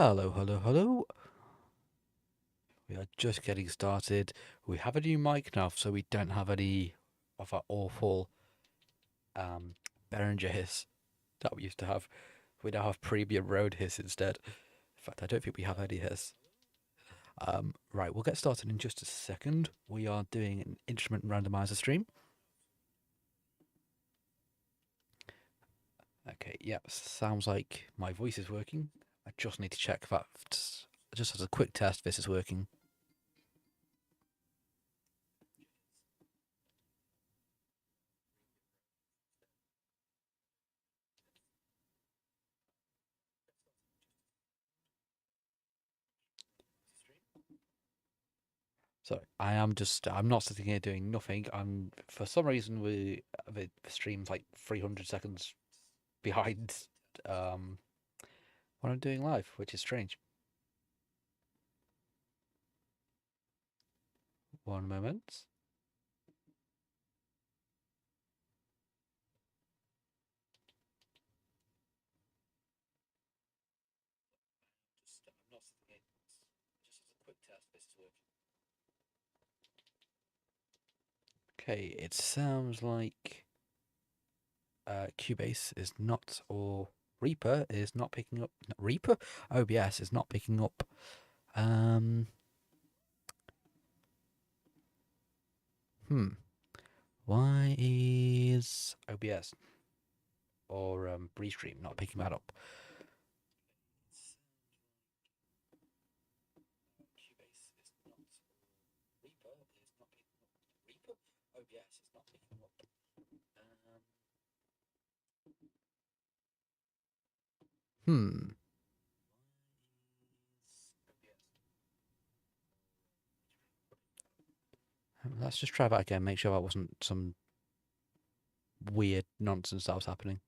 Hello, hello, hello. We are just getting started. We have a new mic now, so we don't have any of our awful um, Behringer hiss that we used to have. We now have premium road hiss instead. In fact, I don't think we have any hiss. Right, we'll get started in just a second. We are doing an instrument randomizer stream. Okay, yep, sounds like my voice is working. I just need to check that, just as a quick test, this is working. So I'm not sitting here doing nothing. For some reason, the stream's like 300 seconds behind um, what I'm doing live, which is strange. One moment. I'm not sitting here, just as a quick test, this is working. Okay, it sounds like Cubase is not, or Reaper is not picking up. Reaper? OBS is not picking up. Why is OBS or Restream not picking that up? Cubase is not. Reaper is not picking up. Reaper? OBS is not picking up. Hmm. Let's just try that again. Make sure that wasn't some weird nonsense that was happening.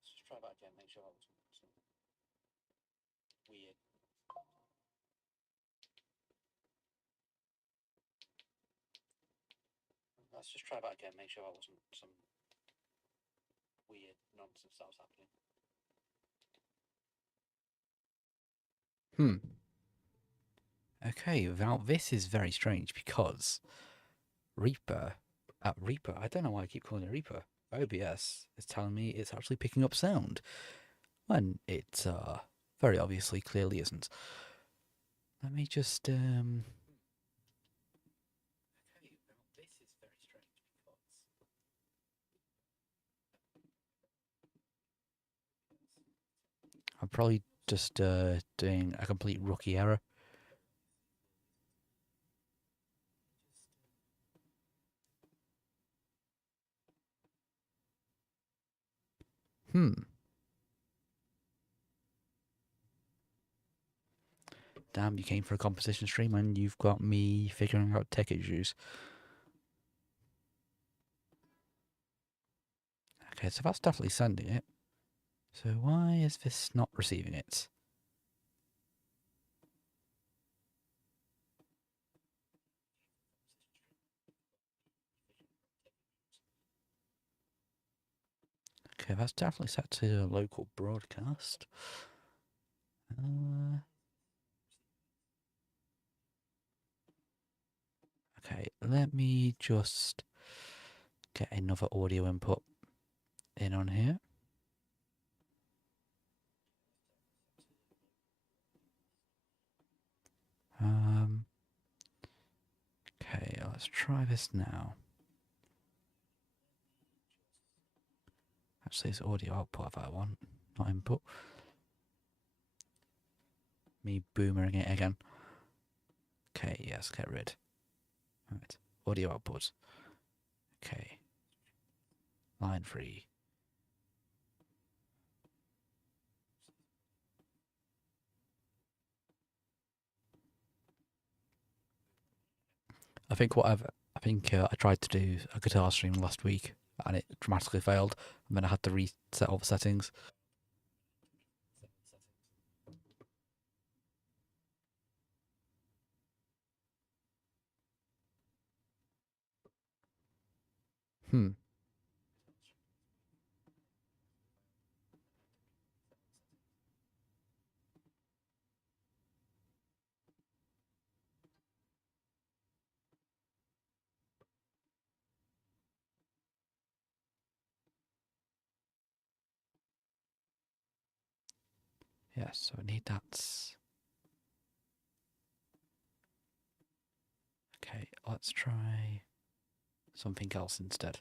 Let's just try that again. Make sure that wasn't some weird. Let's just try that again. Make sure that wasn't some weird nonsense that was happening. Okay, now this is very strange because Reaper, I don't know why I keep calling it Reaper. OBS is telling me it's actually picking up sound when it very obviously clearly isn't. Let me just Okay, now this is very strange because I'm probably just doing a complete rookie error. Damn, you came for a composition stream and you've got me figuring out tech issues. Okay, so that's definitely sending it. So why is this not receiving it? Okay, that's definitely set to local broadcast. Okay, let me just get another audio input in on here. Okay, let's try this now. Actually, it's audio output that I want, not input. Me boomering it again. Okay, yes, get rid. Right, audio output. Okay. Line 3. I think I tried to do a guitar stream last week and it dramatically failed, and then I had to reset all the settings. Hmm. Yes, so I need that. Okay, let's try something else instead.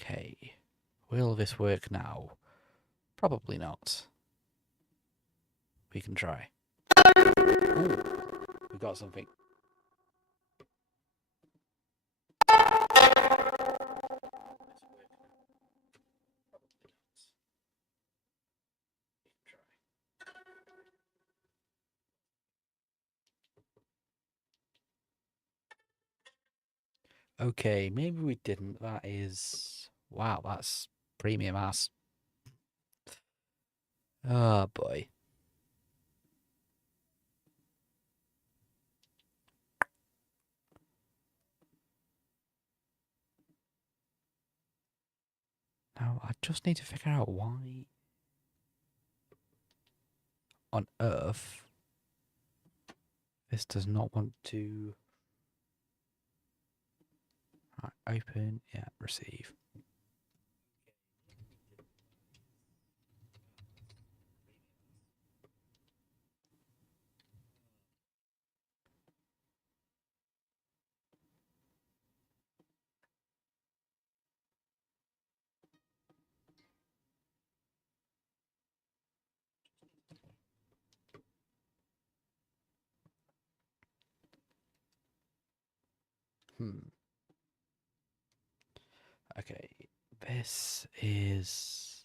Okay, will this work now? Probably not. We can try. Ooh, we got something. Okay, maybe we didn't. That is... Wow, that's premium ass. Oh boy. Now, I just need to figure out why on earth this does not want to... Right, open, yeah, receive. Okay, this is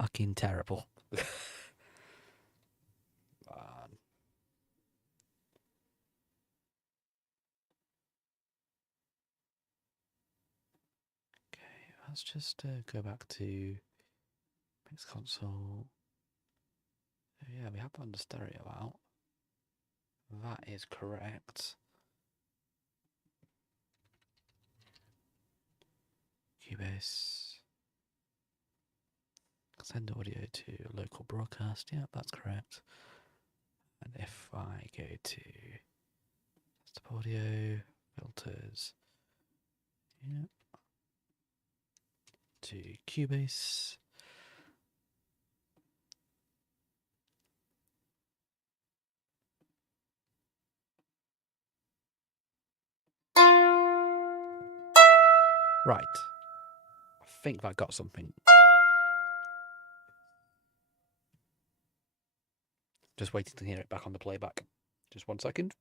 fucking terrible. Um, okay, let's just go back to Mix Console. Oh, yeah, we have on the stereo out. That is correct. Cubase. Send audio to local broadcast. Yeah, that's correct. And if I go to desktop audio, filters, yeah, to Cubase. Right. I think that got something. Just waiting to hear it back on the playback. Just 1 second.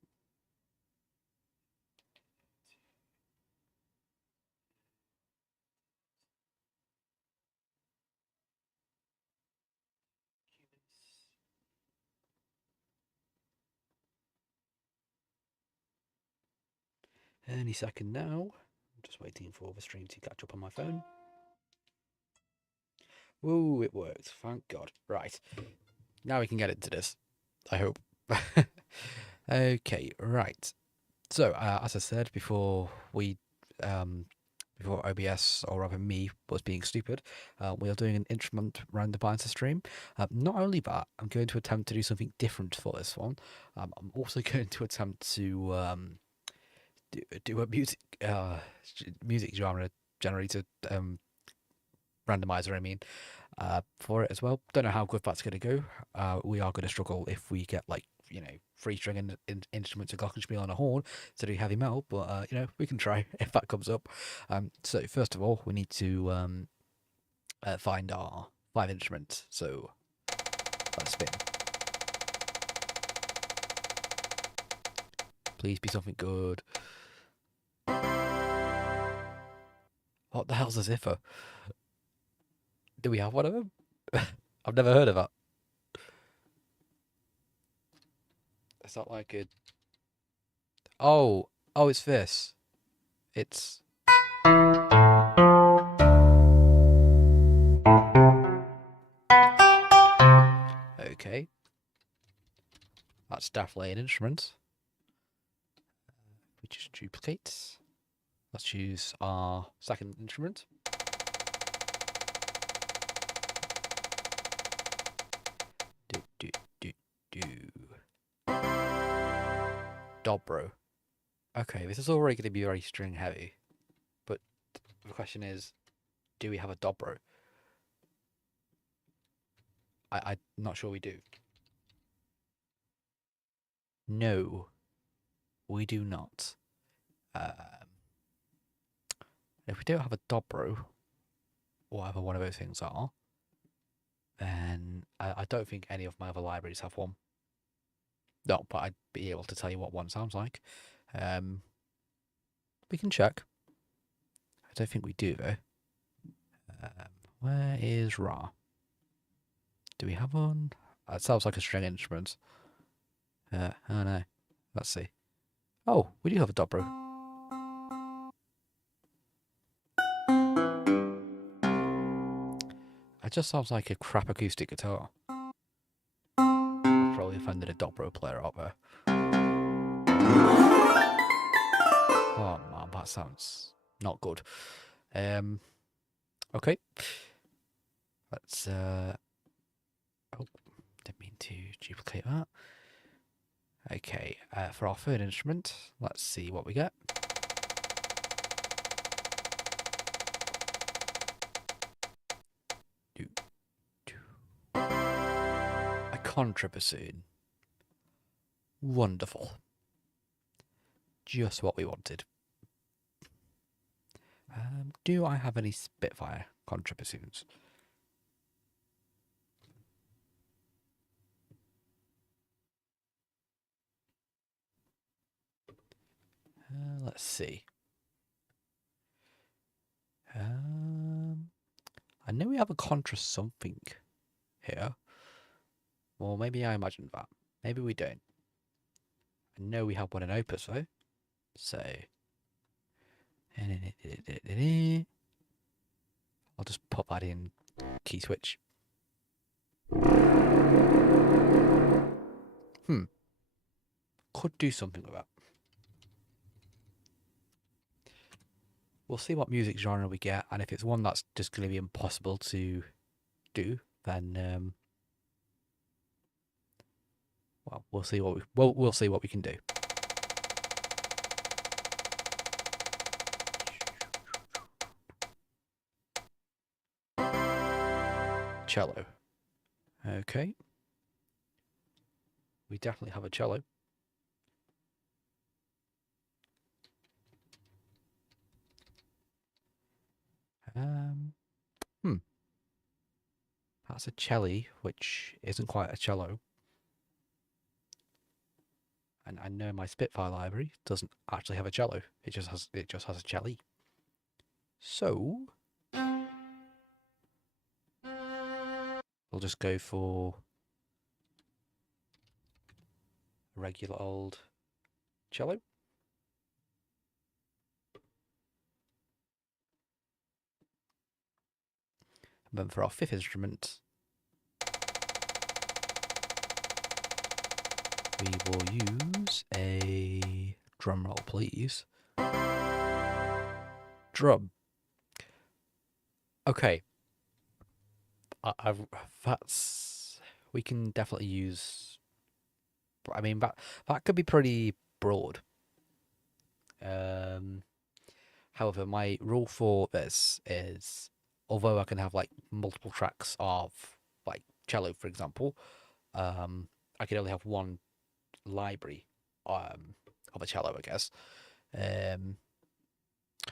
Any second now. I'm just waiting for the stream to catch up on my phone. Woo, it worked. Thank God. Right. Now we can get into this. I hope. Okay, right. So, as I said before, before OBS, or rather me, was being stupid, we are doing an instrument randomizer stream. Not only that, I'm going to attempt to do something different for this one. I'm also going to attempt to do a music genre generator randomizer. I mean, for it as well. Don't know how good that's going to go. We are going to struggle if we get like free string instruments, a glockenspiel, and a horn to do heavy metal. But we can try if that comes up. So first of all, we need to find our 5 instruments. So let's spin. Please be something good. What the hell's a ziffer? Do we have one of them? I've never heard of that. It's not like it. Oh, oh, it's this. It's okay. That's definitely an instrument. We just duplicate. Let's choose our second instrument. Do do do do. Dobro. Okay, this is already going to be very string heavy, but the question is, do we have a dobro? I'm not sure we do. No, we do not. If we don't have a dobro, whatever one of those things are, then I don't think any of my other libraries have one. No, but I'd be able to tell you what one sounds like. We can check. I don't think we do, though. Where is Ra? Do we have one? It sounds like a string instrument. Oh no. Let's see. Oh, we do have a dobro. It just sounds like a crap acoustic guitar. I've probably offended a dobro player out there. Oh man, that sounds not good. Okay. Let's oh, didn't mean to duplicate that. Okay, for our third instrument, let's see what we get. A contrabassoon. Wonderful. Just what we wanted. Do I have any Spitfire contrabassoons? Let's see. I know we have a contra something here. Well, maybe I imagined that. Maybe we don't. I know we have one in Opus though. So I'll just pop that in key switch. Could do something with that. We'll see what music genre we get, and if it's one that's just going to be impossible to do, then well, we'll see what we'll see what we can do. Cello. Okay. We definitely have a cello. That's a cello, which isn't quite a cello. And I know my Spitfire library doesn't actually have a cello. It just has a cello. So we'll just go for a regular old cello. And then for our fifth instrument, we will use a drum roll, please. Drum. Okay. We can definitely use. I mean, that could be pretty broad. However, my rule for this is, although I can have like multiple tracks of like cello, for example, I can only have one library of a cello, I guess.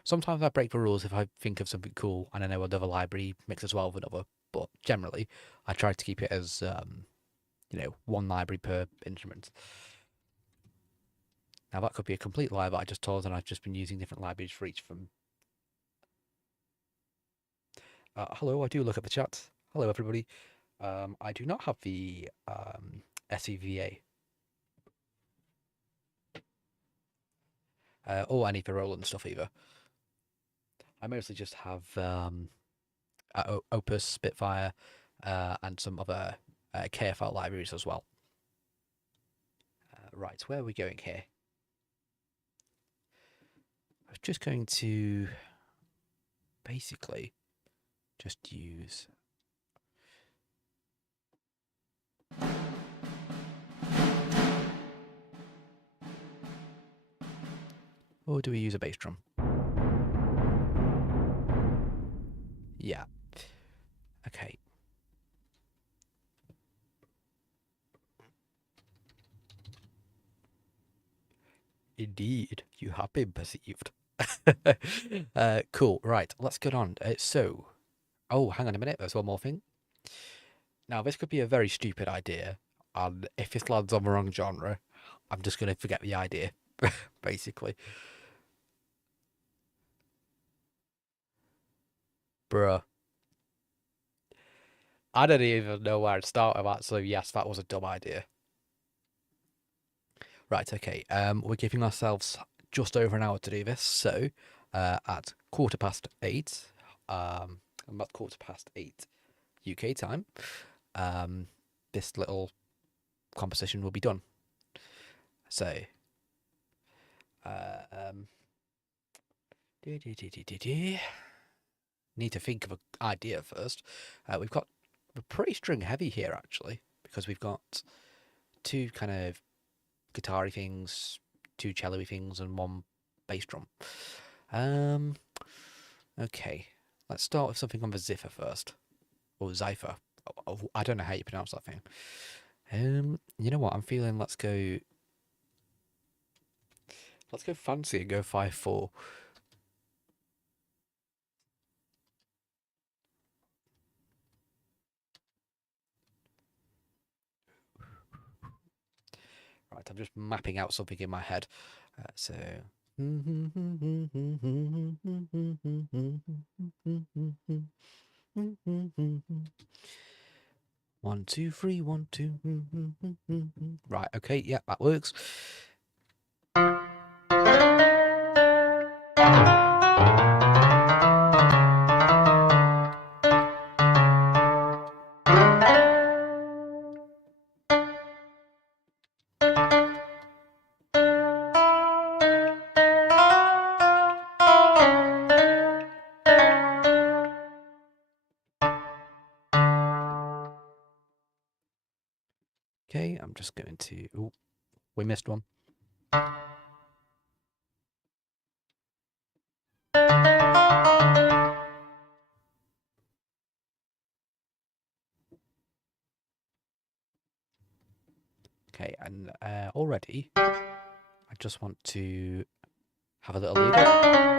Sometimes I break the rules if I think of something cool and I know another library mixes well with another, but generally I try to keep it as one library per instrument. Now that could be a complete lie, but I just told and I've just been using different libraries for each of them. Hello, I do look at the chat. Hello, everybody. I do not have the SEVA or any of the Roland stuff either. I mostly just have Opus, Spitfire, and some other KFL libraries as well. Right, where are we going here? I was just going to basically just use... Or do we use a bass drum? Yeah. Okay. Indeed, you have been perceived. Cool. Right, let's get on. Oh, hang on a minute. There's one more thing. Now, this could be a very stupid idea, and if this lands on the wrong genre, I'm just going to forget the idea, basically. Bruh. I don't even know where to start with that, so yes, that was a dumb idea. Right, okay. We're giving ourselves just over an hour to do this, so at 8:15, about 8:15 UK time, this little composition will be done. So, need to think of an idea first. We're pretty string heavy here actually, because we've got two kind of guitar-y things, two cello-y things, and one bass drum. Okay, let's start with something on the zither first, or zither. I don't know how you pronounce that thing. You know what? I'm feeling. Let's go fancy and go 5/4. Right, I'm just mapping out something in my head. So. 1, 2, 3, 1, 2. Right, okay, yeah, that works. Okay, I'm just going to... Oh, we missed one. Okay, and already, I just want to have a little lead up.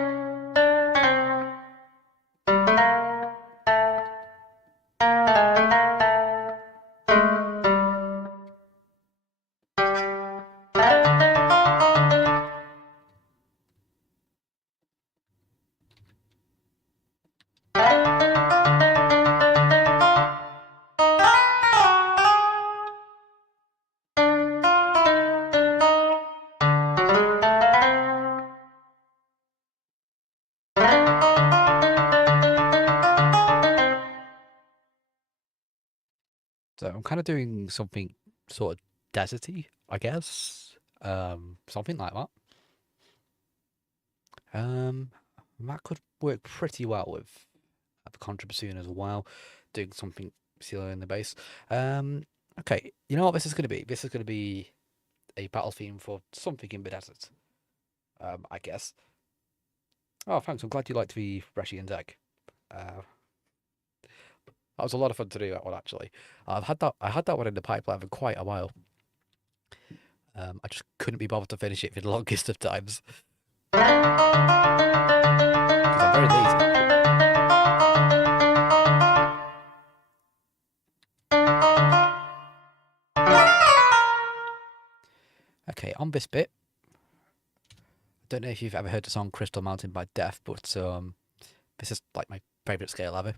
So I'm kind of doing something sort of deserty, I guess. Something like that. That could work pretty well with the contrabassoon as well, doing something similar in the bass. Okay, you know what this is going to be? This is going to be a battle theme for something in the desert, I guess. Oh, thanks. I'm glad you liked the Brescian deck. That was a lot of fun to do that one actually. I had that one in the pipeline for quite a while. I just couldn't be bothered to finish it for the longest of times. Because I'm very lazy. Okay, on this bit, I don't know if you've ever heard the song Crystal Mountain by Def, but this is like my favourite scale ever.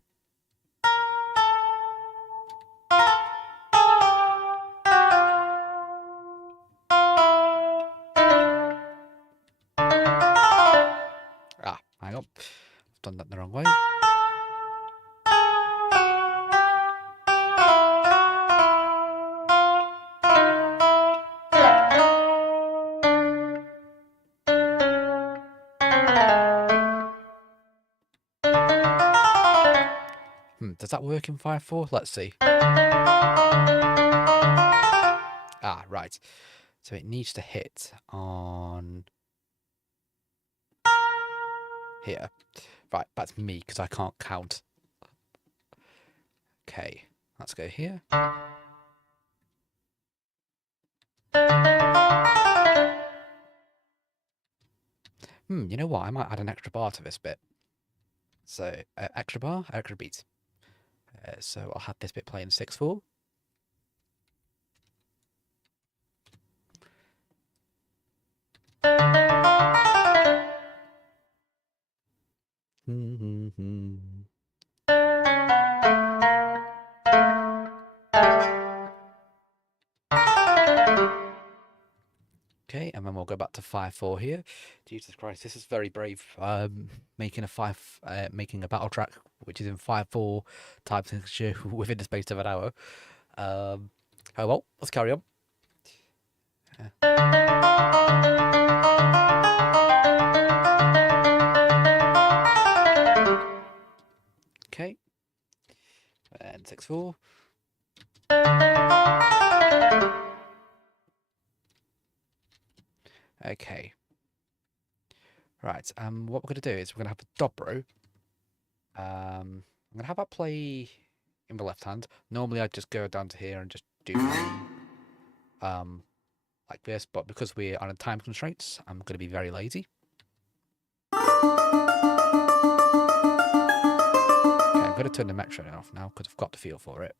Does that work in 5.4? Let's see. Ah, right. So it needs to hit on here. Right, that's me because I can't count. Okay, let's go here. You know what? I might add an extra bar to this bit. So, extra bar, extra beat. So I'll have this bit playing 6/4. Okay, and then we'll go back to 5/4 here. Jesus Christ, this is very brave. Making a battle track which is in 5/4 time signature within the space of an hour. Oh well, let's carry on. Okay, and 6/4. Okay. Right, what we're going to do is we're going to have a dobro. I'm going to have that play in the left hand. Normally I'd just go down to here and just do like this, but because we're on time constraints, I'm going to be very lazy. Okay, I'm going to turn the metronome off now because I've got the feel for it.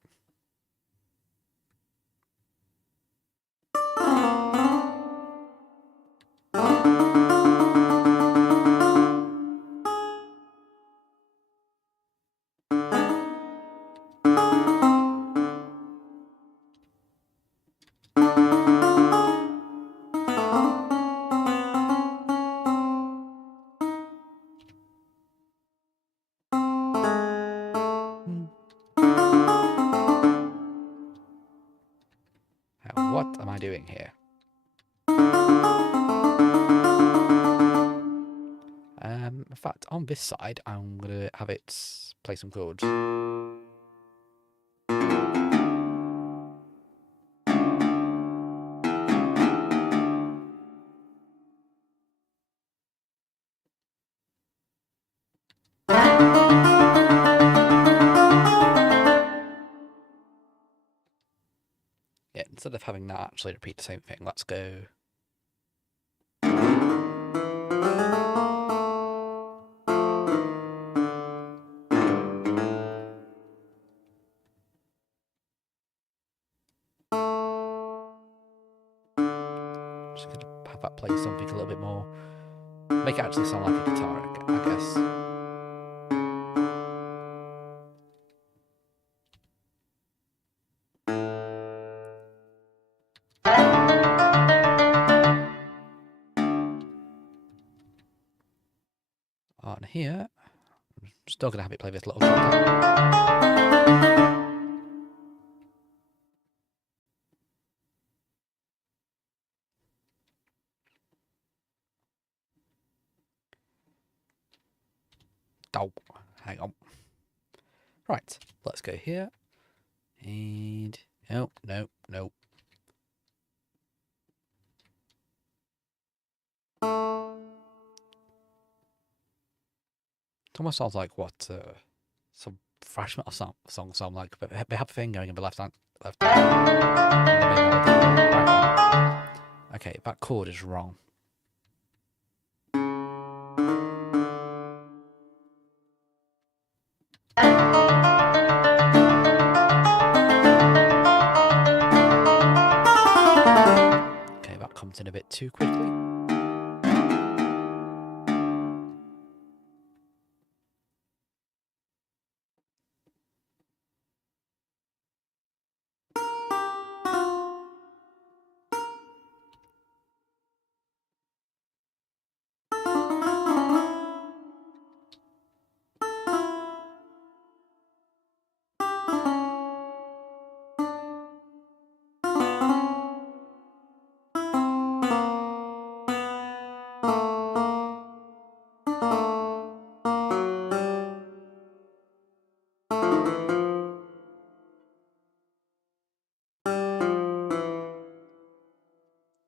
What am I doing here? In fact, on this side, I'm going to have it play some chords. Yeah, instead of having that actually repeat the same thing, let's go. Just going to have that play something a little bit more. Make it actually sound like a guitar, I guess. On here, I'm still going to have it play this little Oh, hang on. Right, let's go here. And no. It almost sounds like what some thrash metal songs sound like, but they have a thing going in the left hand. Okay, that chord is wrong. Okay, that comes in a bit too quickly.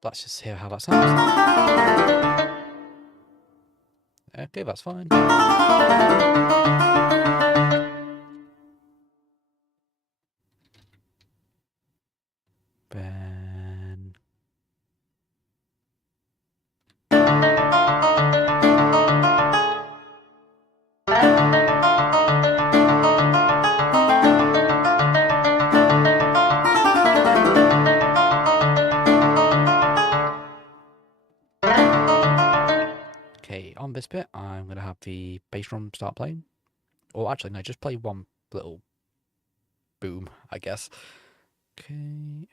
let's just hear how that sounds. Okay, that's fine. Ben. Okay, on this bit, I'm going to have the bass drum start playing. Or actually, no, just play one little boom, I guess. Okay.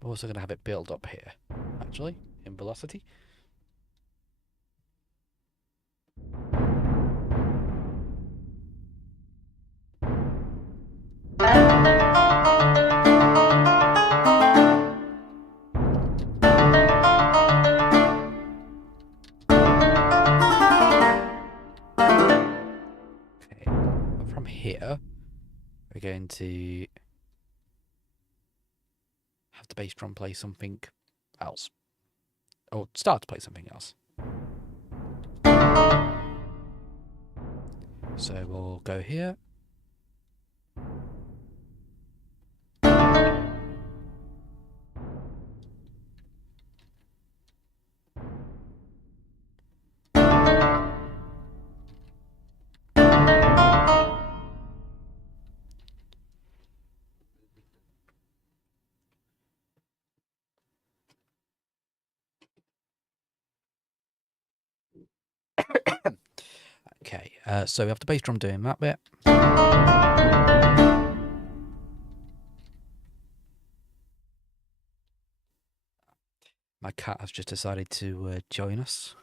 We're also going to have it build up here, actually, in velocity. Okay, from here, we're going to have the bass drum play something else. Or start to play something else. So we'll go here. Okay, so we have the bass drum doing that bit. My cat has just decided to join us.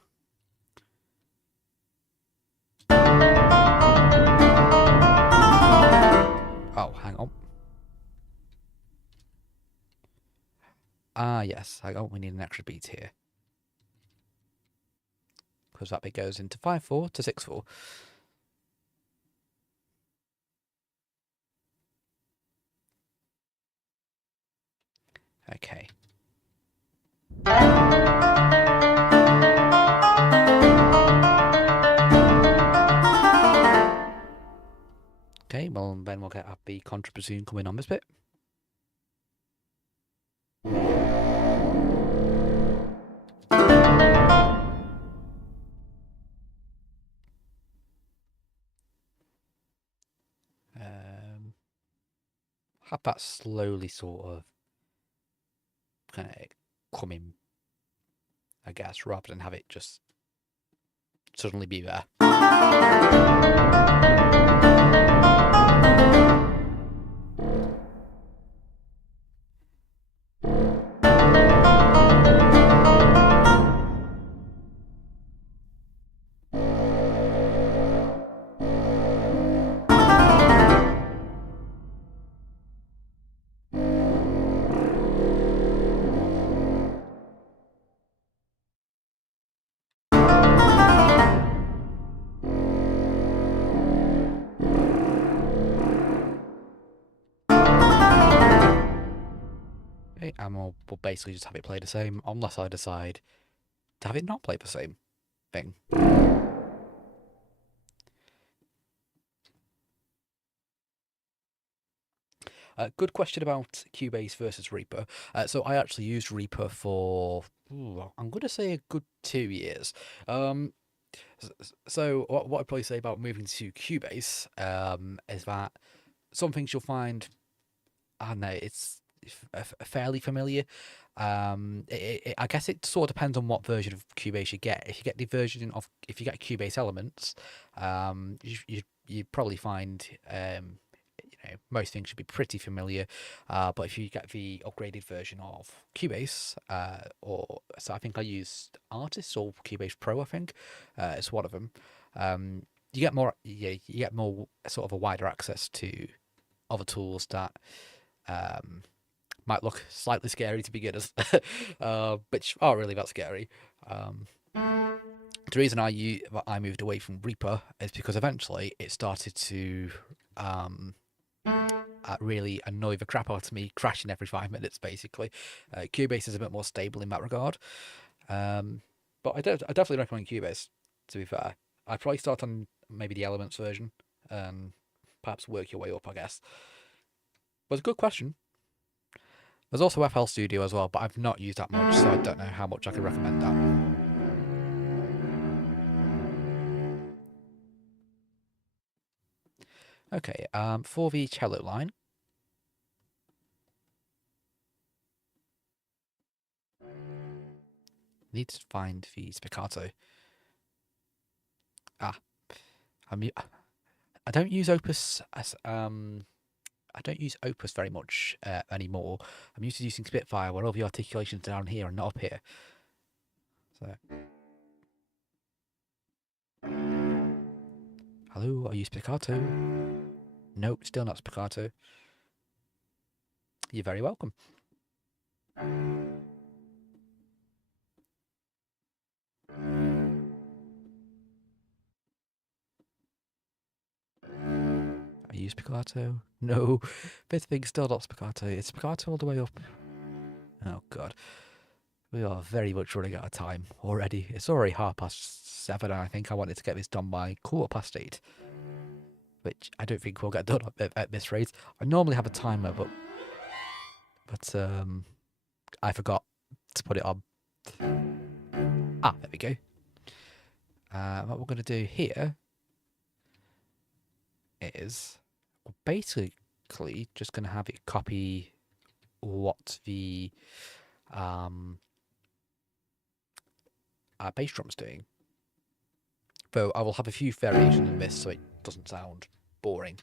Oh, hang on. Ah, yes, hang on, we need an extra beat here. Because that bit goes into 5/4 to 6/4. Okay. Okay, well, then we'll get the contrabassoon coming on this bit. Have that slowly sort of kind of come in, I guess, rather than have it just suddenly be there. Okay, and we'll basically just have it play the same, unless I decide to have it not play the same thing. Good question about Cubase versus Reaper. So I actually used Reaper for, I'm going to say a good 2 years. So what I'd probably say about moving to Cubase is that some things you'll find, I don't know, it's fairly familiar. I guess it sort of depends on what version of Cubase you get. If you get the version of, if you get Cubase Elements, you probably find most things should be pretty familiar. But if you get the upgraded version of Cubase, so I think I used Artist or Cubase Pro, I think it's one of them. You get more, you get more sort of a wider access to other tools that might look slightly scary to beginners, which aren't really that scary. The reason I moved away from Reaper is because eventually it started to really annoy the crap out of me, crashing every 5 minutes basically. Cubase is a bit more stable in that regard, but I definitely recommend Cubase. To be fair, I'd probably start on maybe the Elements version and perhaps work your way up, I guess. But it's a good question. There's also FL Studio as well, but I've not used that much, so I don't know how much I can recommend that. Okay, for the cello line, need to find the spiccato. I don't use Opus as I don't use Opus very much anymore. I'm used to using Spitfire, where all the articulation's down here and not up here. So, hello, are you spiccato? Nope, still not spiccato. You're very welcome. Are you spiccato? No, this thing's still not spiccato. It's spiccato all the way up. Oh god, we are very much running out of time already. It's already 7:30, and I think I wanted to get this done by 8:15, which I don't think we'll get done at this rate. I normally have a timer, but I forgot to put it on. There we go. What we're going to do here is we're basically just going to have it copy what the bass drum's doing. Though I will have a few variations in this so it doesn't sound boring.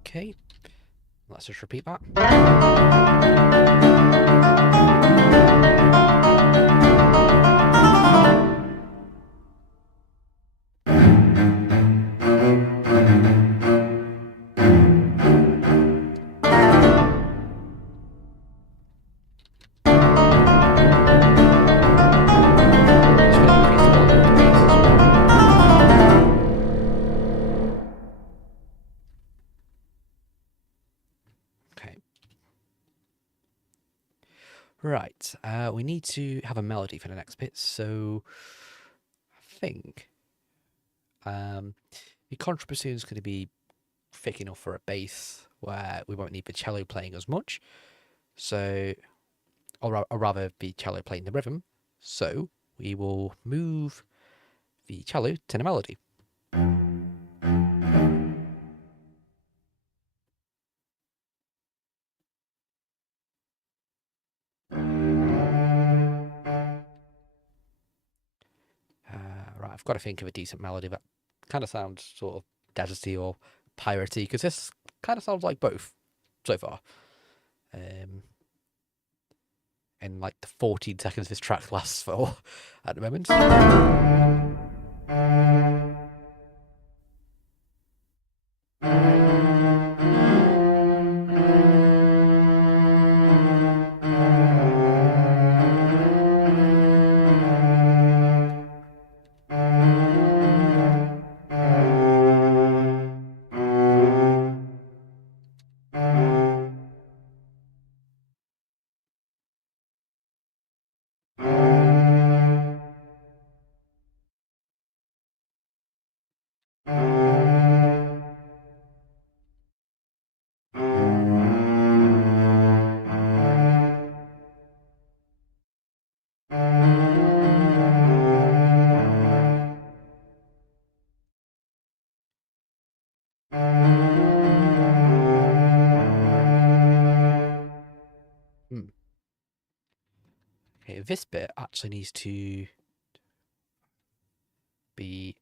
Okay, let's just repeat that. Right, we need to have a melody for the next bit, so I think the contrabassoon is going to be thick enough for a bass where we won't need the cello playing as much, so, or rather the cello playing the rhythm, so we will move the cello to the melody. Right, I've got to think of a decent melody that kind of sounds sort of deserty or piratey, because this kind of sounds like both so far. And like the 14 seconds this track lasts for at the moment. this bit actually needs to be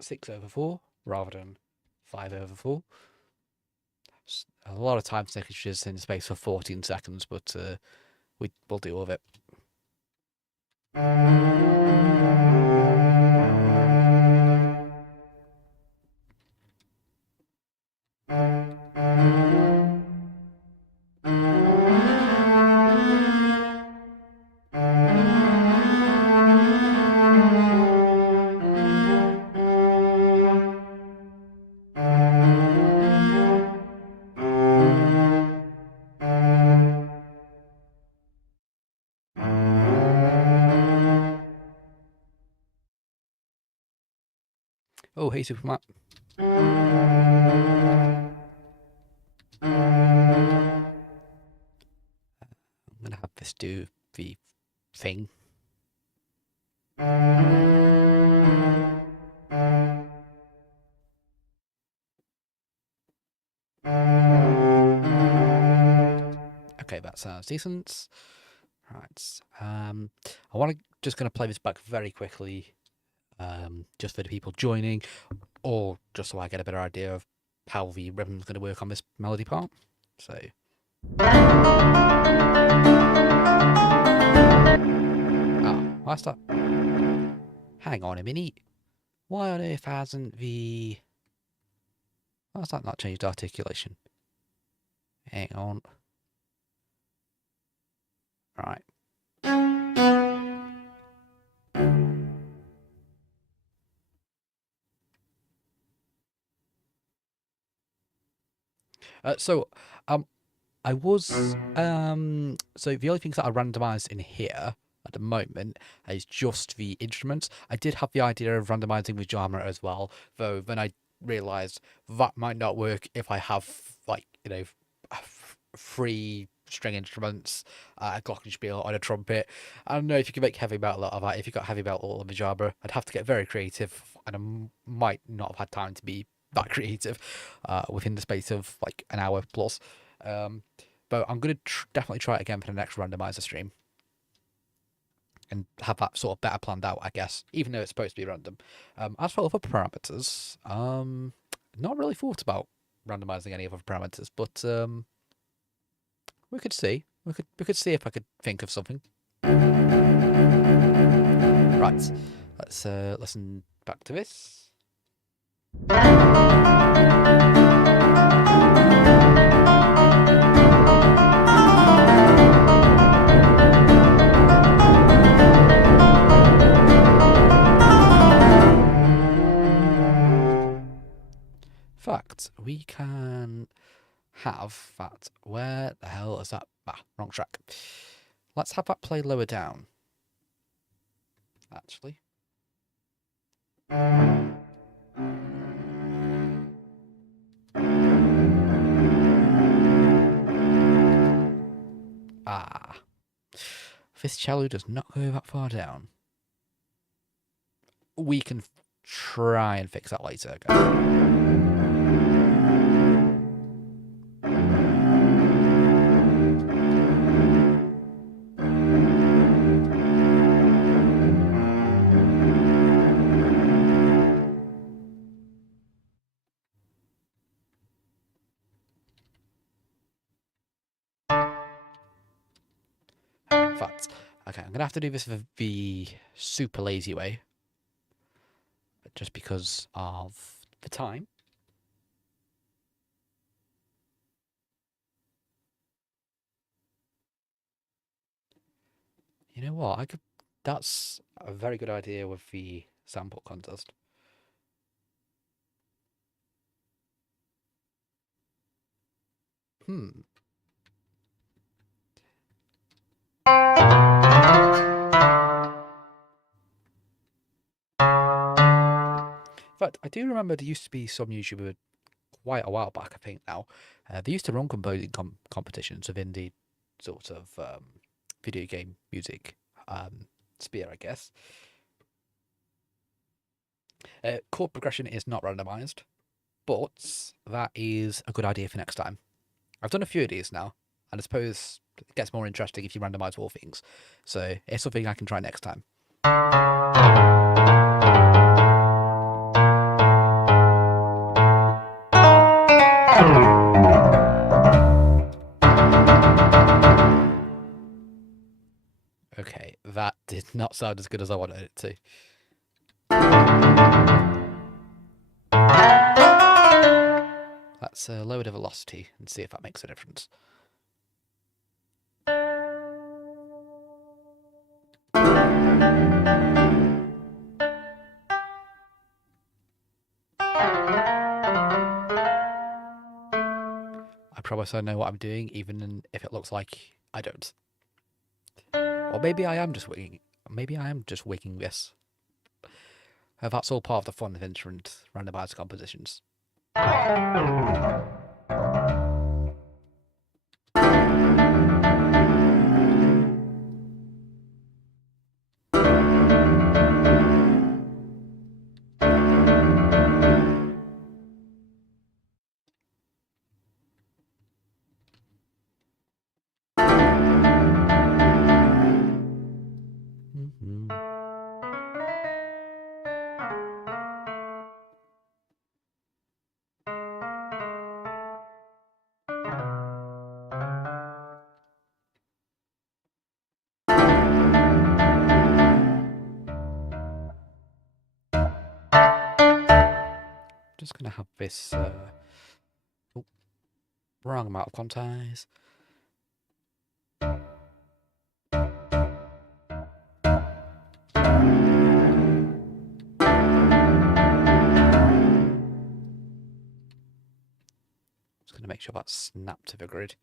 6/4 rather than 5/4. A lot of time signatures in the space of 14 seconds, but we'll deal with it. Oh, hey, Superman. I'm going to have this do the thing. Okay, that sounds decent. Right. I want to just going to play this back very quickly, just for the people joining, or just so I get a better idea of how the rhythm's going to work on this melody part. So. Why's that? Hang on a minute. Why on earth hasn't the... Why's that not changed articulation? Hang on. Right. I was so the only things that are randomized in here at the moment is just the instruments. I did have the idea of randomizing the genre as well, though then I realized that might not work if I have, like, you know, 3 string instruments, a glockenspiel and a trumpet. I don't know if you can make heavy metal out of that. If you got heavy metal all of the genre, I'd have to get very creative, and I might not have had time to be that creative within the space of like an hour plus. But I'm going to definitely try it again for the next randomizer stream and have that sort of better planned out, I guess, even though it's supposed to be random. As for other parameters, not really thought about randomizing any other parameters, but we could see. We could see if I could think of something. Right, let's listen back to this. Fact, we can have that. Where the hell is that? Ah, wrong track. Let's have that play lower down. Actually. Ah. This cello does not go that far down. We can try and fix that later, guys. Okay, I'm going to have to do this the super lazy way, just because of the time. You know what? That's a very good idea with the sample contest. In fact, I do remember there used to be some YouTuber quite a while back, I think now. They used to run composing competitions within the sort of video game music sphere, I guess. Chord progression is not randomized, but that is a good idea for next time. I've done a few of these now, And I suppose it gets more interesting if you randomize all things. So it's something I can try next time. Okay, that did not sound as good as I wanted it to. Let's lower the velocity and see if that makes a difference. I promise I know what I'm doing, even if it looks like I don't. Or maybe I am just winging. Maybe I am just winging this. That's all part of the fun of instrument randomized compositions. Just gonna have this wrong amount of quantize. Just gonna make sure that's snapped to the grid.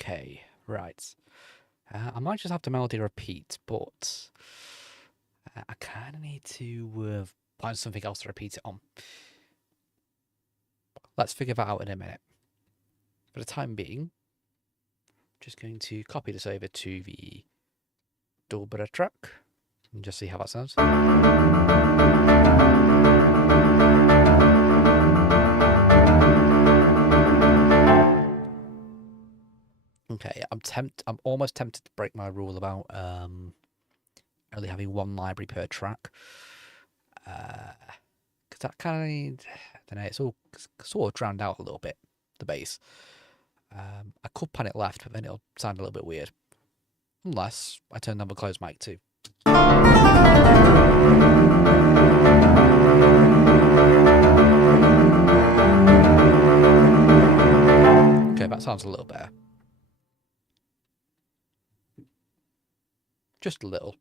Okay, right. I might just have the melody repeat, but I kind of need to find something else to repeat it on. Let's figure that out in a minute. For the time being, I'm just going to copy this over to the Dobra track and just see how that sounds. Okay, I'm almost tempted to break my rule about only having one library per track. Because that kind of, I don't know, it's all sort of drowned out a little bit, the bass. I could pan it left, but then it'll sound a little bit weird. Unless I turn down the closed mic too. Okay, that sounds a little better. Just a little.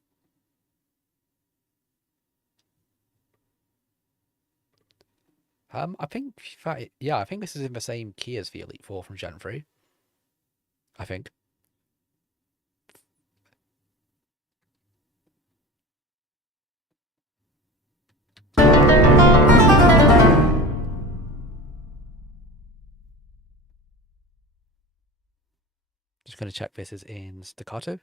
I think that, yeah, I think this is in the same key as the Elite 4 from Gen 3. I think. Just going to check this is in staccato.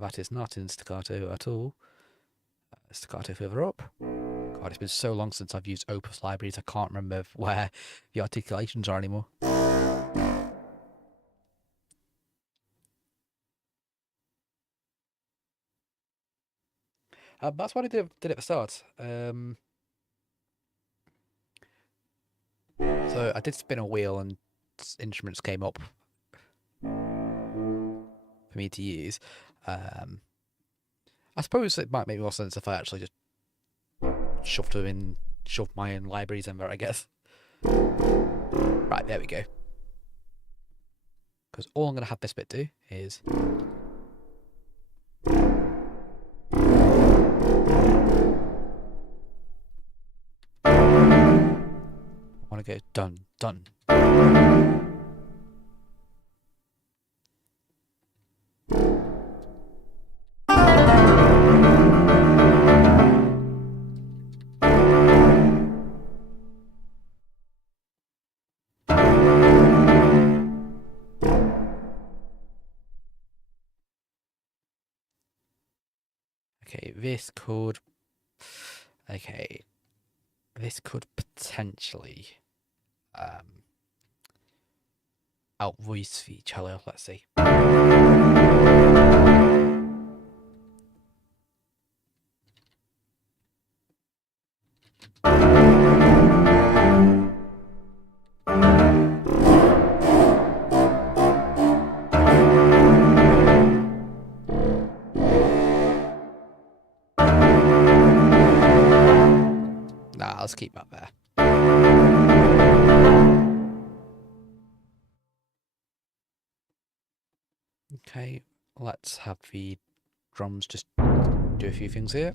That is not in staccato at all. Staccato further up. God, it's been so long since I've used Opus libraries, I can't remember where the articulations are anymore. That's what I did at the start. So I did spin a wheel and instruments came up for me to use. I suppose it might make more sense if I actually just shoved my own libraries in there, I guess. Right, there we go. Because all I'm going to have this bit do is... I want want to go done, done. Okay, this could potentially outvoice the cello. Let's see. Nah, let's keep that there. Okay, let's have the drums just do a few things here.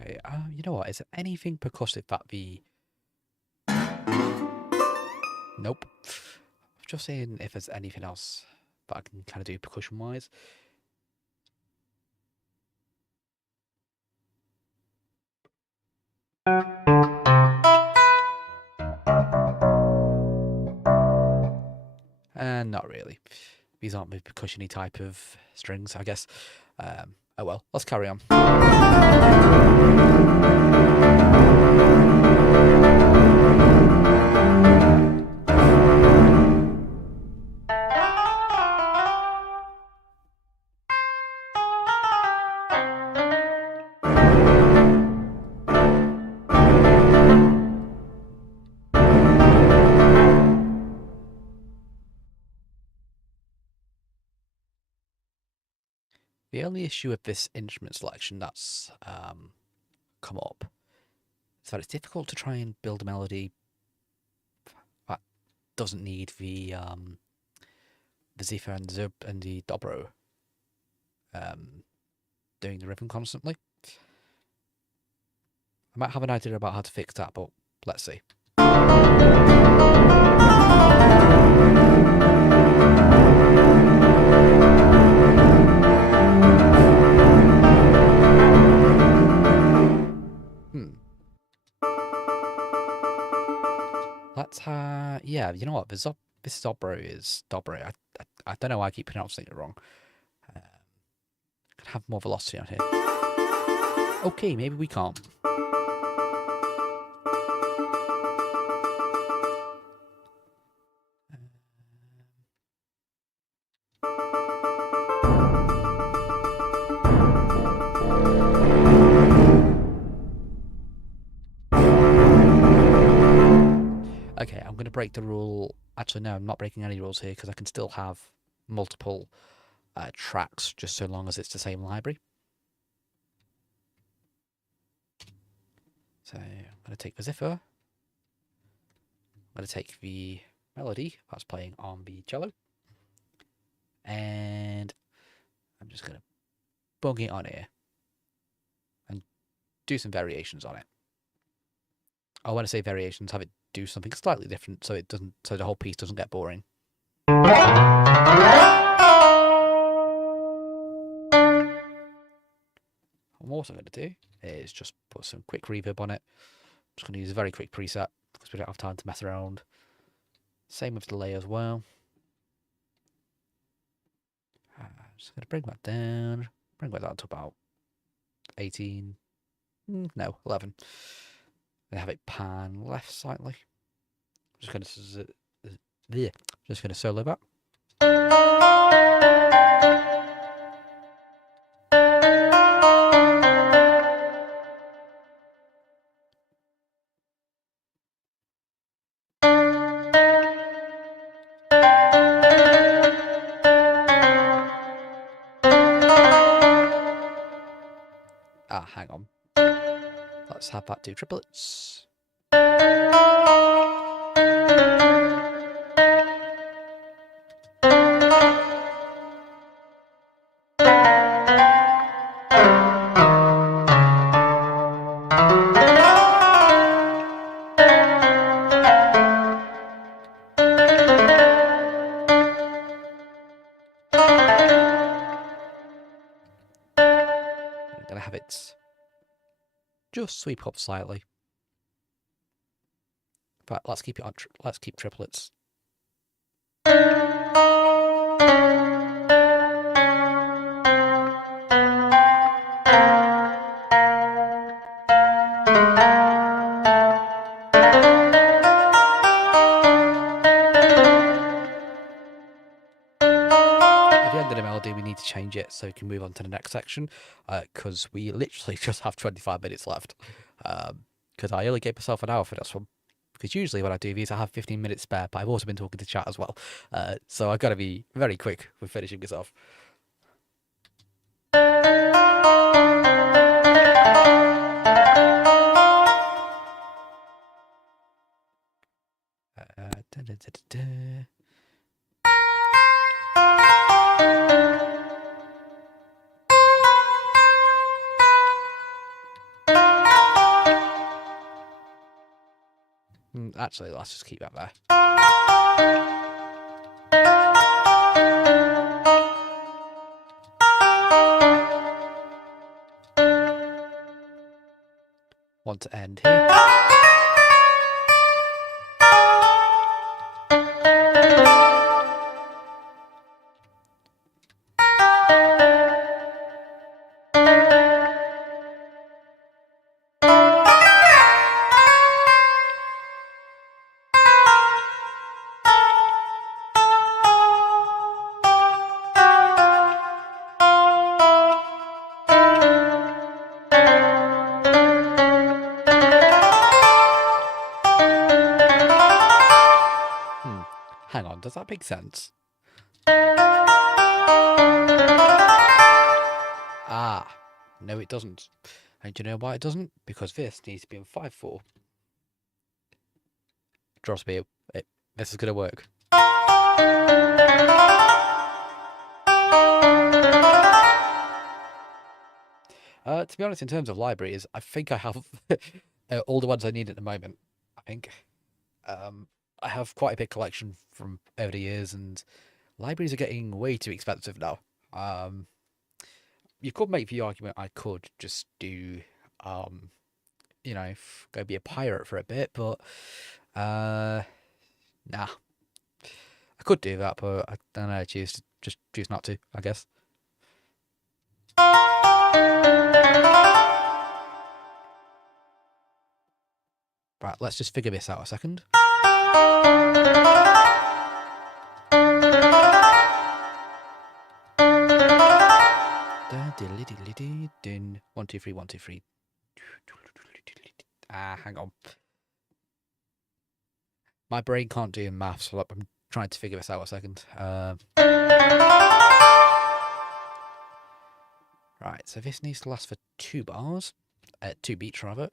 Okay, you know what? Is there anything percussive that the... Nope. I'm just saying if there's anything else that I can kind of do percussion-wise. And not really. These aren't the percussion-y type of strings, I guess. Oh well, let's carry on. The only issue with this instrument selection that's come up is that it's difficult to try and build a melody that doesn't need the zither and the dobro doing the rhythm constantly. I might have an idea about how to fix that, but let's see. Let's yeah, you know what? This dobro is dobro. I don't know why I keep pronouncing it wrong. Could have more velocity on here. Okay, maybe we can't. Okay, I'm going to break the rule. Actually, no, I'm not breaking any rules here because I can still have multiple tracks just so long as it's the same library. So I'm going to take the zither. I'm going to take the melody that's playing on the cello. And I'm just going to bung it on here and do some variations on it. I want to say variations, have it do something slightly different so it doesn't, so the whole piece doesn't get boring. What I'm also going to do is just put some quick reverb on it. I'm just going to use a very quick preset because we don't have time to mess around. Same with delay as well. I'm just going to bring that down. Bring that down to about 18. No, 11. And have it pan left slightly. I'm just going to solo that. Hang on. Let's have that do triplets. I'm gonna have it just sweep up slightly. But let's keep it on. Let's keep triplets. At the end of the melody, we need to change it so we can move on to the next section, because we literally just have 25 minutes left. Because I only gave myself an hour for this one. Because usually when I do these, I have 15 minutes spare, but I've also been talking to chat as well. So I've got to be very quick with finishing this off. Da, da, da, da, da. Actually, let's just keep that there. Want to end here. Hang on, does that make sense? Ah, no it doesn't. And do you know why it doesn't? Because this needs to be in 5/4. Trust me, this is going to work. To be honest, in terms of libraries, I think I have all the ones I need at the moment. I think I have quite a big collection from over the years, and libraries are getting way too expensive now. You could make the argument I could just do, you know, go be a pirate for a bit, but nah. I could do that, but I don't know. Choose not to, I guess. Right, let's just figure this out a second. One, two, three, 1, 2, 3. Hang on. My brain can't do maths, so I'm trying to figure this out a second. Right, so this needs to last for 2 bars. 2 beats, rather.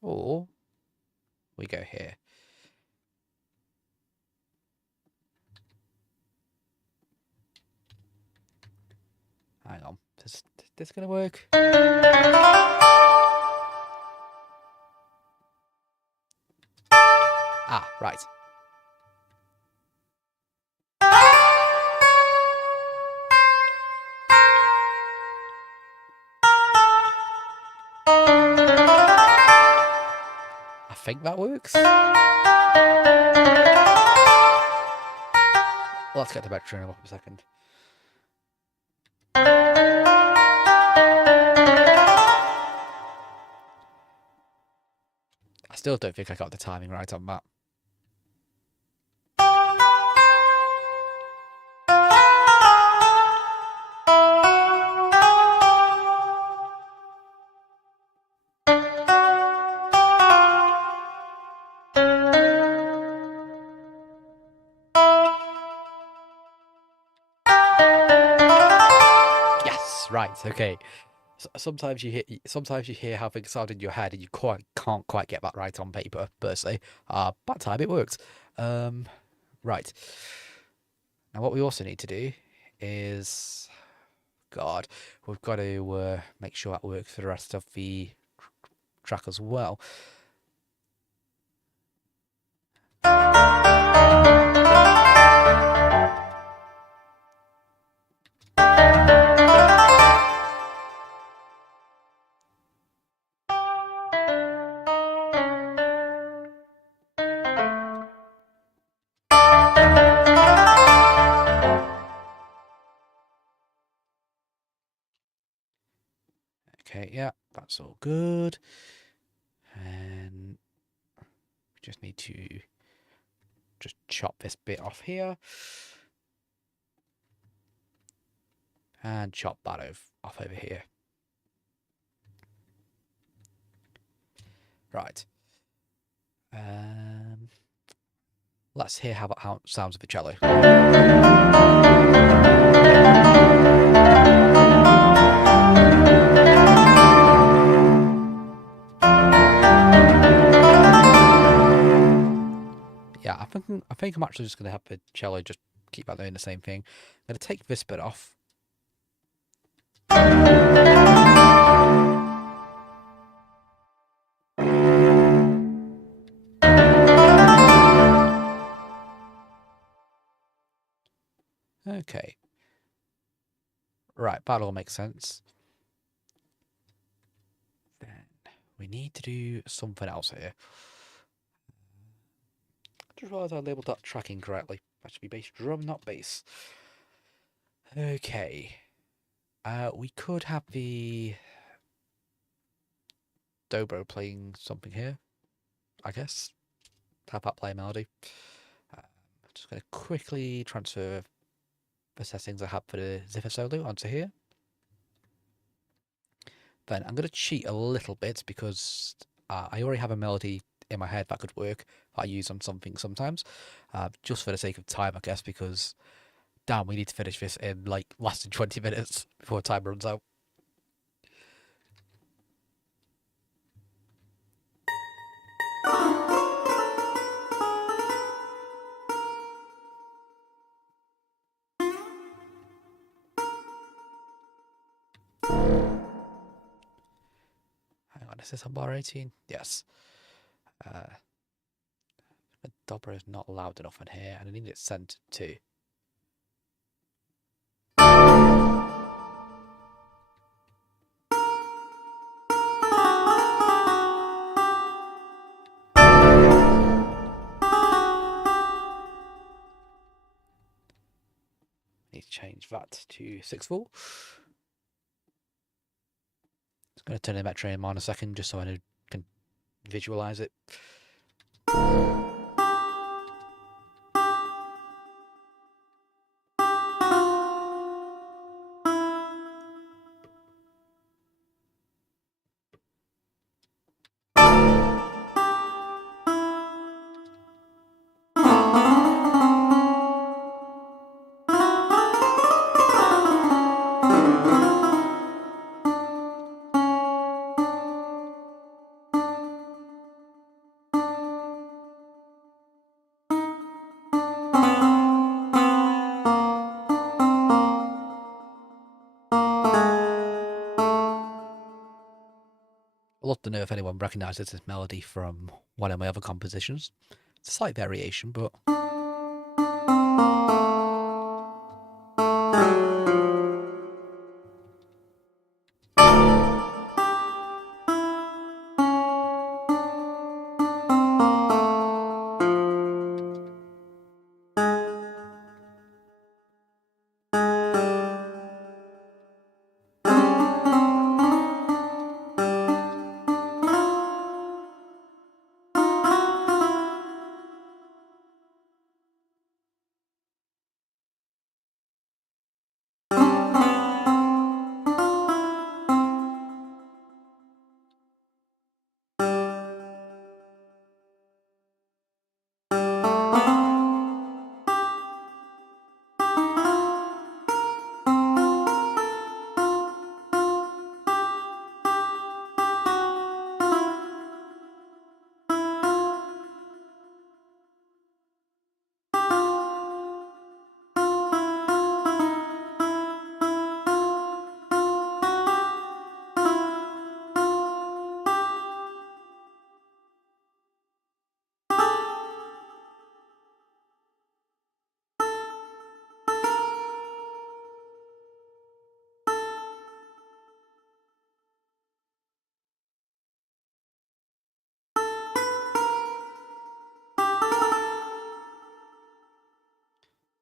Or we go here. Hang on, is this gonna work? Ah, right. I think that works. Let's get the metronome up a second. I still don't think I got the timing right on that. Right, okay. Sometimes you hear how things sound in your head and you can't quite get that right on paper, personally. That time it worked. Right. Now what we also need to do is, God, we've got to make sure that works for the rest of the track as well. Okay, yeah, that's all good. And we just need to just chop this bit off here. And chop that off over here. Right. Let's hear how it sounds with the cello. Yeah, I think I'm actually just going to have the cello just keep out doing the same thing. I'm going to take this bit off. Okay. Right, that all makes sense. Then we need to do something else here. I just realised I labelled that track incorrectly. That should be bass drum, not bass. Okay. We could have the dobro playing something here, I guess. Have that play a melody. Just going to quickly transfer the settings I have for the zither solo onto here. Then I'm going to cheat a little bit because I already have a melody in my head that could work that I use on something sometimes. Just for the sake of time, I guess, because damn, we need to finish this in like less than 20 minutes before time runs out. Hang on, is this on bar 18? Yes. The dobro is not loud enough in here, and I need it centered too. Need to change that to 6/4. I'm going to turn the metronome on a second just so I can visualize it. I'd love to know if anyone recognises this melody from one of my other compositions. It's a slight variation, but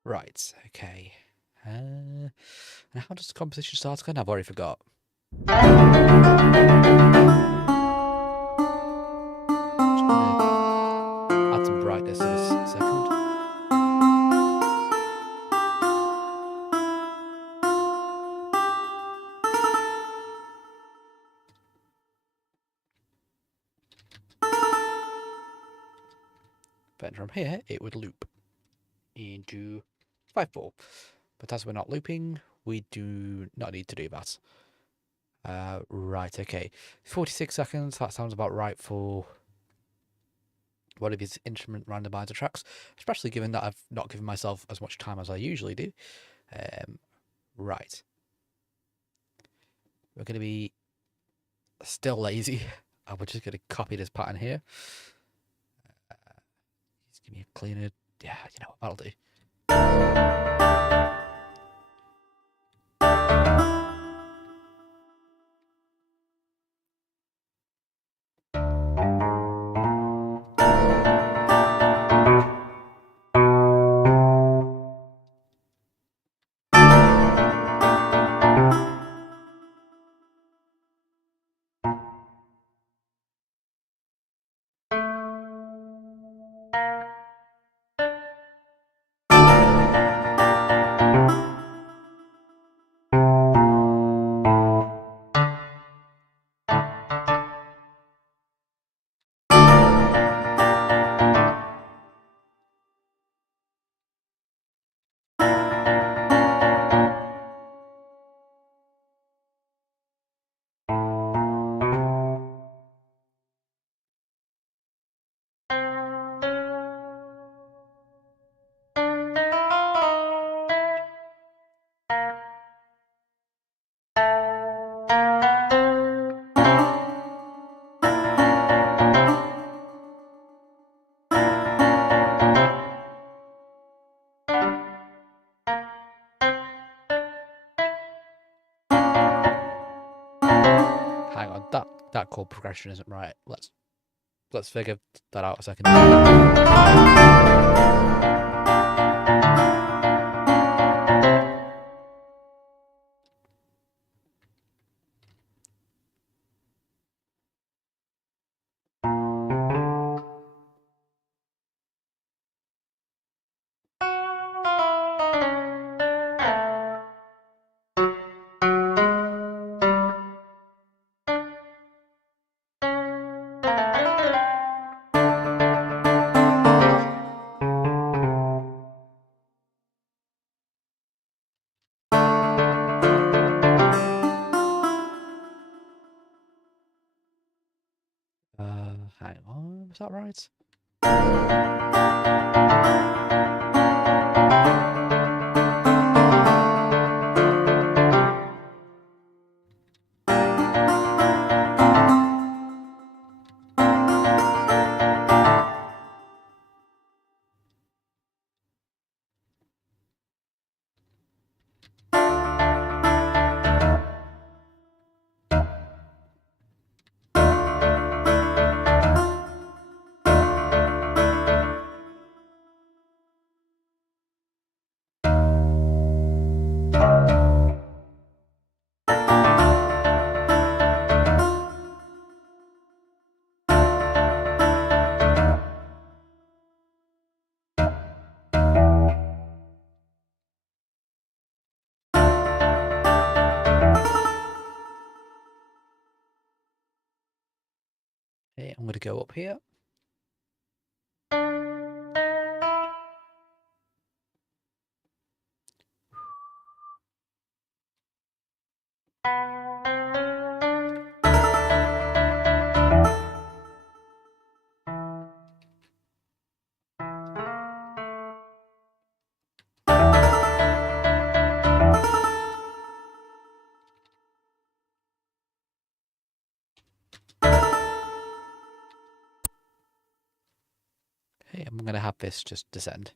Right, okay. And how does the composition start again? I've already forgot. Just gonna add some brightness to this a second. But from here, it would loop into 5/4. But as we're not looping, we do not need to do that. Right, okay. 46 seconds, that sounds about right for one of these instrument randomizer tracks, especially given that I've not given myself as much time as I usually do. Right. We're going to be still lazy. And we're just going to copy this pattern here. Just give me a cleaner. Yeah, you know, that'll do. Hang on, that chord progression isn't right. Let's figure that out a second. Hang on, is that right? Okay, I'm going to go up here. Okay, I'm going to have this just descend.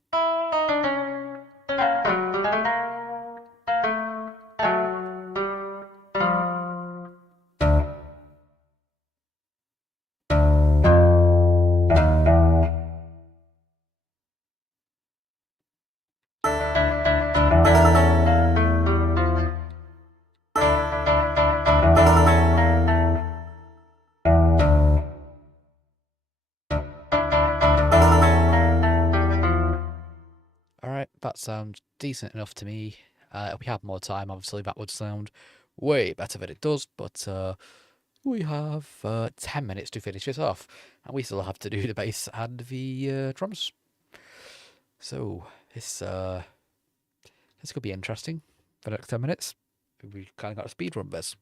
that sounds decent enough to me. If we had more time, obviously that would sound way better than it does, but we have 10 minutes to finish this off, and we still have to do the bass and the drums. So this could be interesting for the next 10 minutes. We kind of got a speed run this.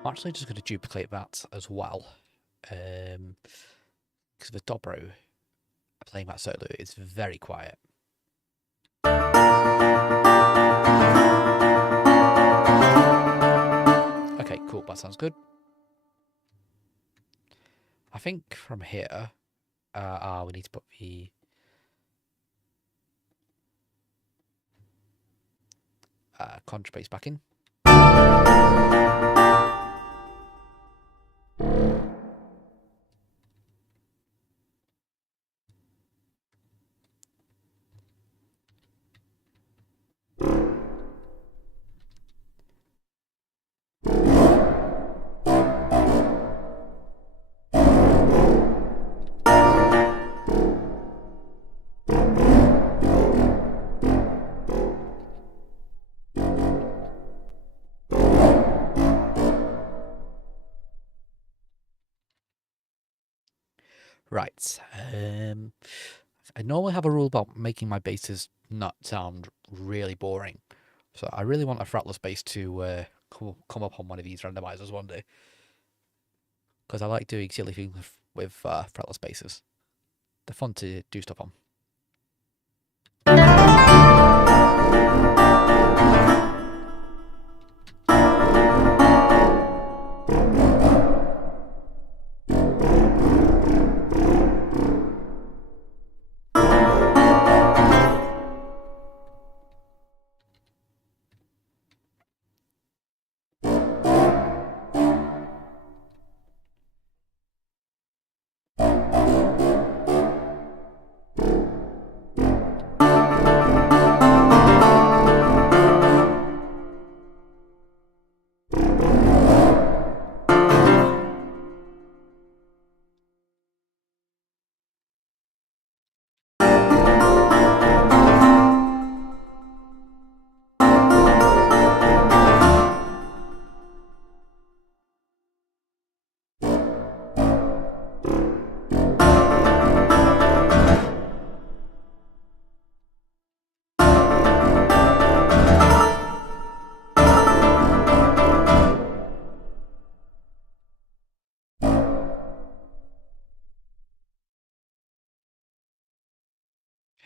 I'm actually just going to duplicate that as well, because the dobro playing that solo is very quiet. Okay, cool, that sounds good. I think from here, we need to put the contrabass back in. Right. I normally have a rule about making my basses not sound really boring. So I really want a fretless bass to come up on one of these randomizers one day. Because I like doing silly things with fretless basses. They're fun to do stuff on.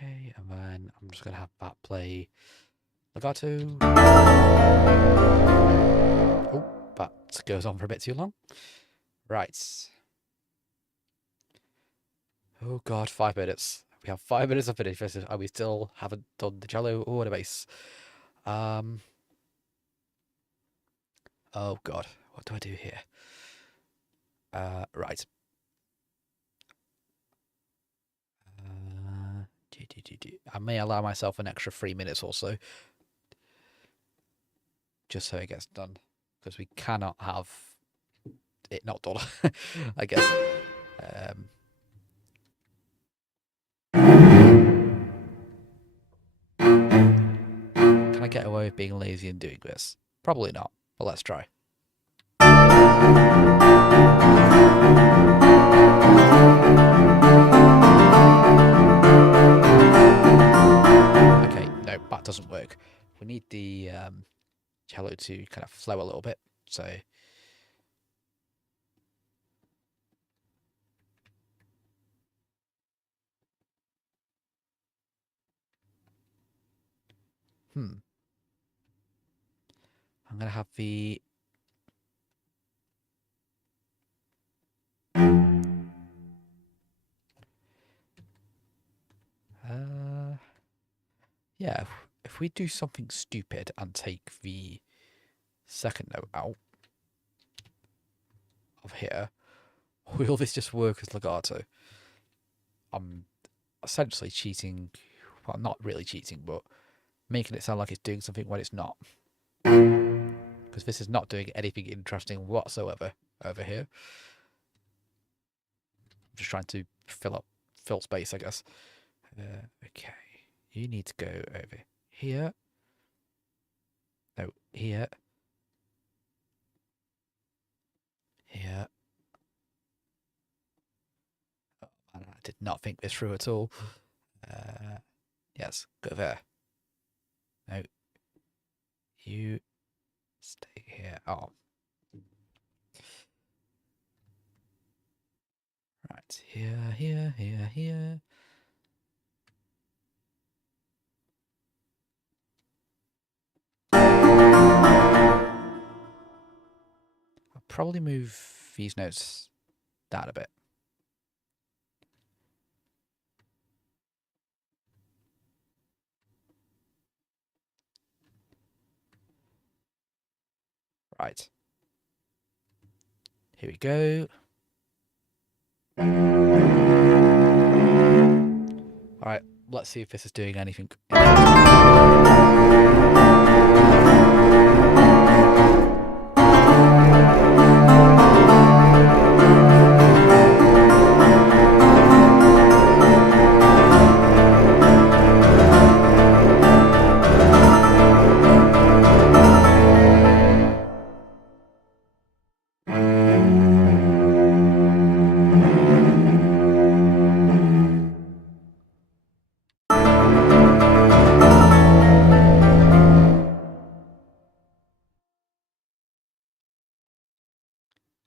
Okay, and then I'm just going to have that play legato. Oh, that goes on for a bit too long. Right. Oh god, 5 minutes. We have 5 minutes to finish this, and we still haven't done the cello or the bass. Oh god, what do I do here? Right. I may allow myself an extra 3 minutes or so, just so it gets done, because we cannot have it not done, I guess. Can I get away with being lazy and doing this? Probably not, but let's try. doesn't work. We need the cello to kind of flow a little bit. So I'm gonna have the yeah, if we do something stupid and take the second note out of here, will this just work as legato? I'm essentially cheating, well, not really cheating, but making it sound like it's doing something when it's not. Because this is not doing anything interesting whatsoever over here. I'm just trying to fill space, I guess. Okay, you need to go over here. No, here. Here. Oh, man, I did not think this through at all. Yes, go there. No. You stay here. Oh. Right, here, here, here, here. I'll probably move these notes down a bit. Right. Here we go. Alright, let's see if this is doing anything.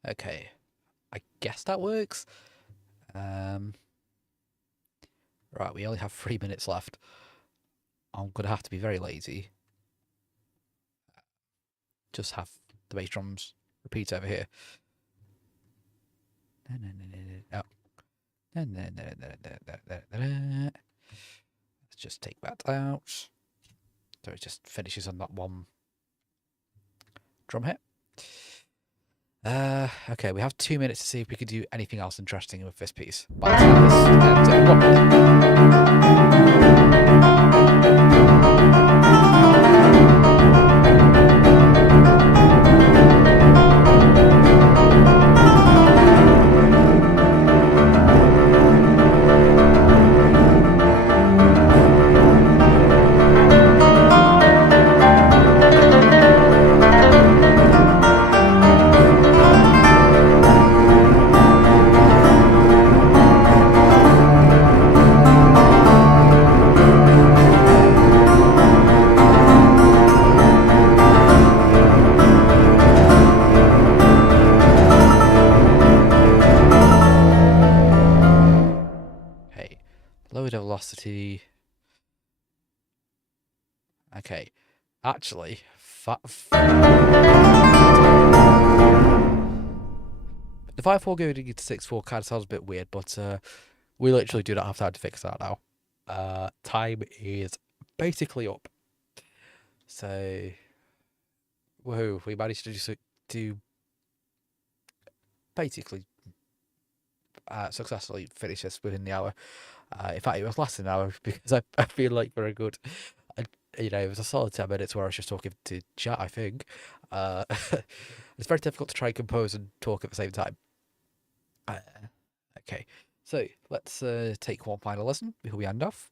Okay, I guess that works. Right, we only have 3 minutes left. I'm going to have to be very lazy. Just have the bass drums repeat over here. Oh. Let's just take that out. So it just finishes on that one drum hit. Okay, we have 2 minutes to see if we could do anything else interesting with this piece. But let's have this 1 minute. Velocity. Okay, actually, the 5/4 going into 6/4 kind of sounds a bit weird, but we literally do not have time to fix that now. Time is basically up. So, woohoo! We managed to basically successfully finish this within the hour. In fact, it was less than an hour because I feel like very good. You know, it was a solid 10 minutes where I was just talking to chat, I think. It's very difficult to try and compose and talk at the same time. Okay, so let's take one final listen before we end off.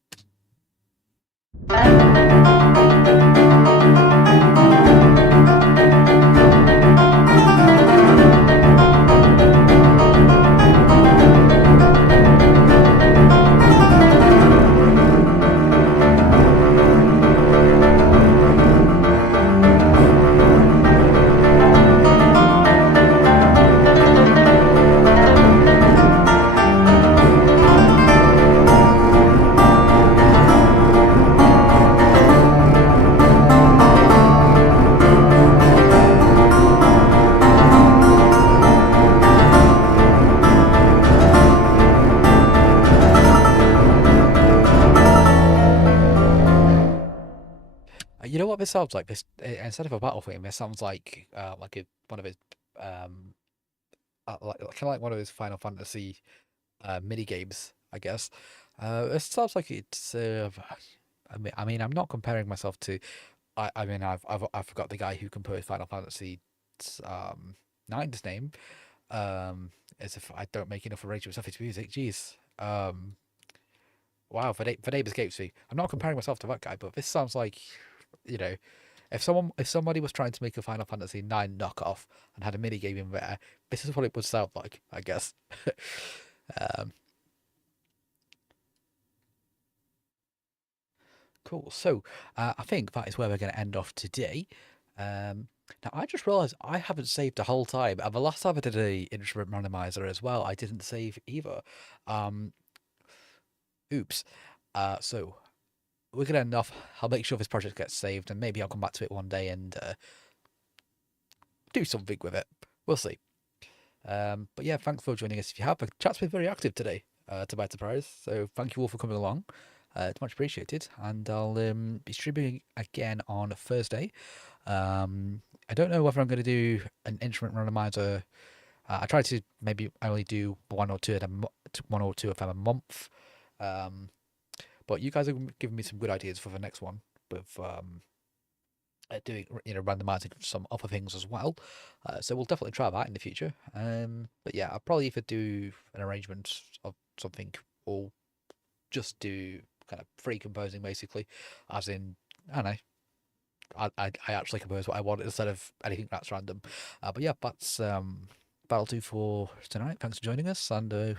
what this sounds like? This instead of a battle theme, this sounds like one of his kind of like one of his Final Fantasy mini games, I guess. It sounds like it's. I mean, I'm not comparing myself to. I mean, I've forgot the guy who composed Final Fantasy Nine's name. As if I don't make enough arrangements of his music. Jeez. Wow, the name escapes me. I'm not comparing myself to that guy, but this sounds like, you know, if somebody was trying to make a Final Fantasy Nine knockoff and had a mini game in there, this is what it would sound like, I guess. um, cool. So I think that is where we're going to end off today. Now I just realised I haven't saved the whole time, and the last time I did a instrument randomizer as well, I didn't save either. Um, oops. So we're gonna end off. I'll make sure this project gets saved, and maybe I'll come back to it one day and do something with it. We'll see. But yeah, thanks for joining us. If you have, the chat's been very active today, to my surprise. So thank you all for coming along. It's much appreciated. And I'll be streaming again on Thursday. I don't know whether I'm going to do an instrument randomizer. I try to maybe only do one or two of them a month. But you guys have given me some good ideas for the next one with doing, randomizing some other things as well. So we'll definitely try that in the future. But yeah, I'll probably either do an arrangement of something or just do kind of free composing, basically, as in, I don't know, I actually compose what I want instead of anything that's random. But yeah, that'll do for tonight. Thanks for joining us, and